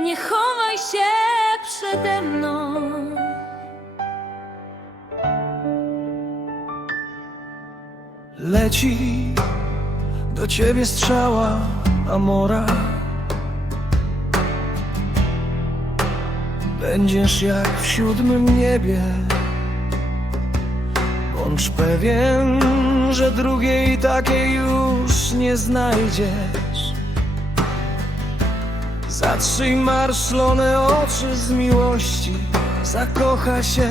Nie chowaj się przede mną. Leci do ciebie strzała Amora. Będziesz jak w siódmym niebie. Bądź pewien, że drugiej takiej już nie znajdziesz. Zatrzyj marszlone oczy z miłości Zakocha się.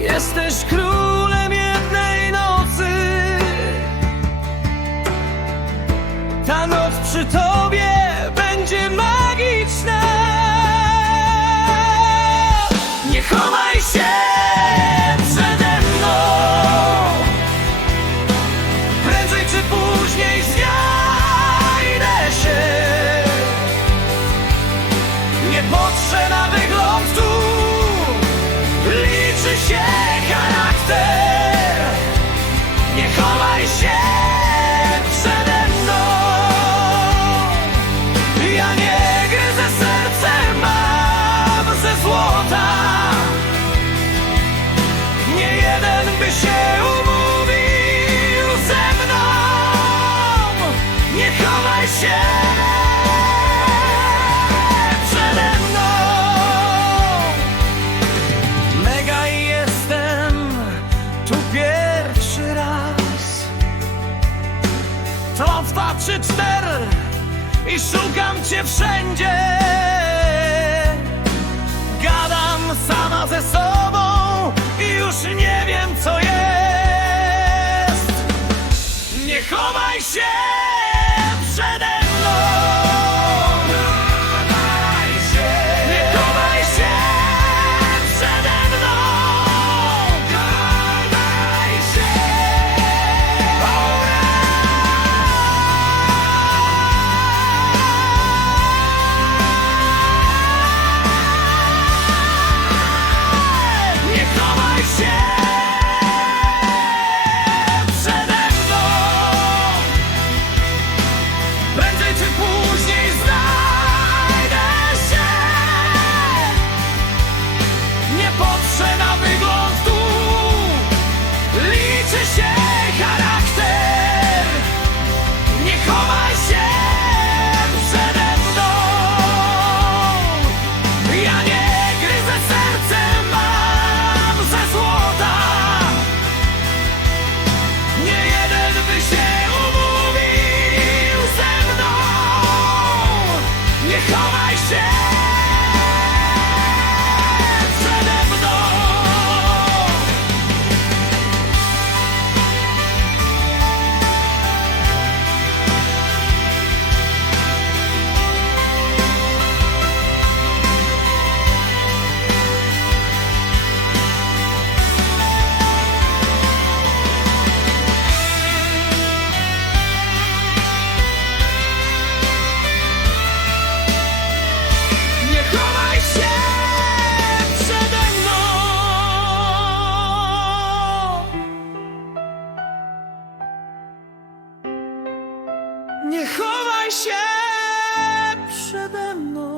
Jesteś królem. nie potrze na wygląd tu Liczy się charakter. Niech To dwa, trzy, cztery. I szukam cię wszędzie. chowaj się! chowaj się przede mną.